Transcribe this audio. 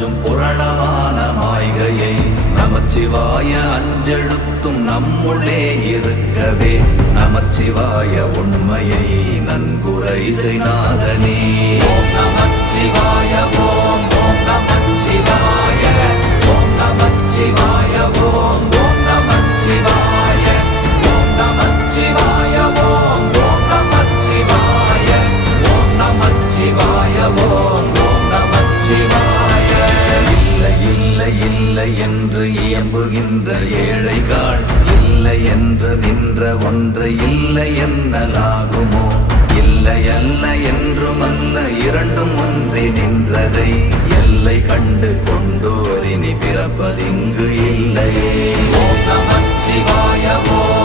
அஞ்சும் புரணமான மாய்கையை நமச்சிவாய அஞ்செழுத்தும் நம்முள்ளே இருக்கவே நமச்சிவாய உண்மையை நன்குரை செய்நாதனே. ஓம் நமச்சிவாய ஓம் ஓம் நமச்சிவாய ஓம் நமச்சிவாய ஓம் ஓம் நமச்சிவாய ஓம் நமச்சிவாய ஓம் ஓம் நமச்சிவாய ஓம் நமச்சிவாய ஓம் ஓம் நமச்சிவாய. இல்லை இல்லை இல்லை என்று இயம்புகின்ற ஏழைகள் இல்லை என்று நின்ற ஒன்றை இல்லை என்னலாகுமோ? இல்லை அல்ல என்றும் அல்ல இரண்டும் ஒன்றி நின்றதை எல்லை கண்டு கொண்டோர் இனி பிறப்பதிங்கு இல்லையே. ஓம் நமச்சிவாய ஓம்